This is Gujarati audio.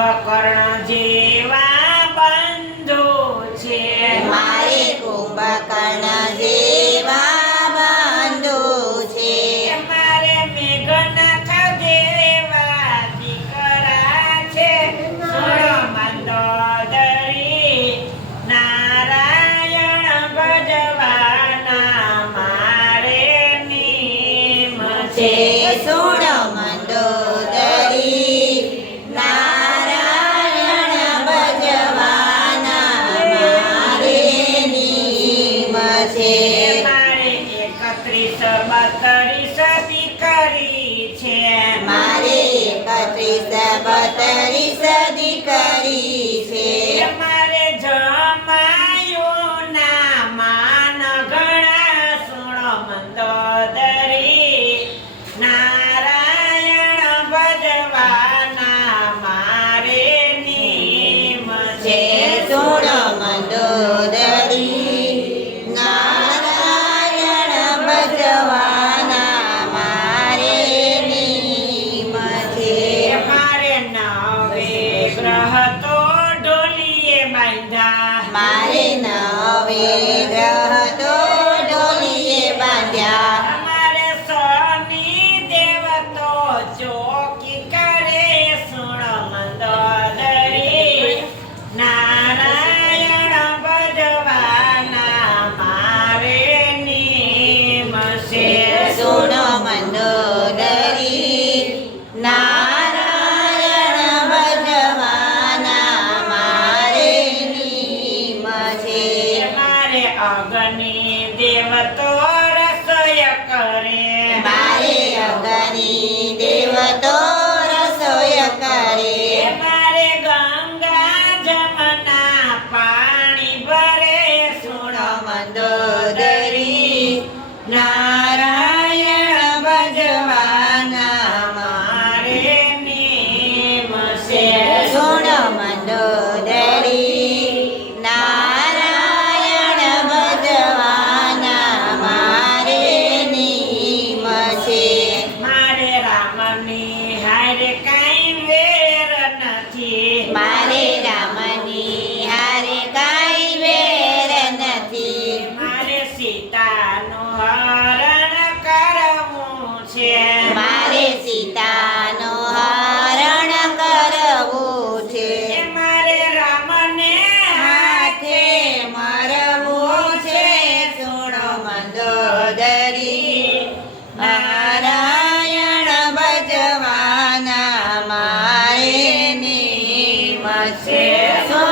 કુંભકર્ણ જેવા બંધુ છે મારે કુંભકર્ણ જેવા બંધુ છે. મારે મેઘનાથ જેવા દીકરા છે. મંદોદરી નારાયણ ભજવાના મારે નિમ છે. સોળ મંદોદરી બતરી સદી કરી છે અમારે જમાયું ના માન ઘણા સુણો Mandodari Narayan ભજવા Jesu Namah. Let's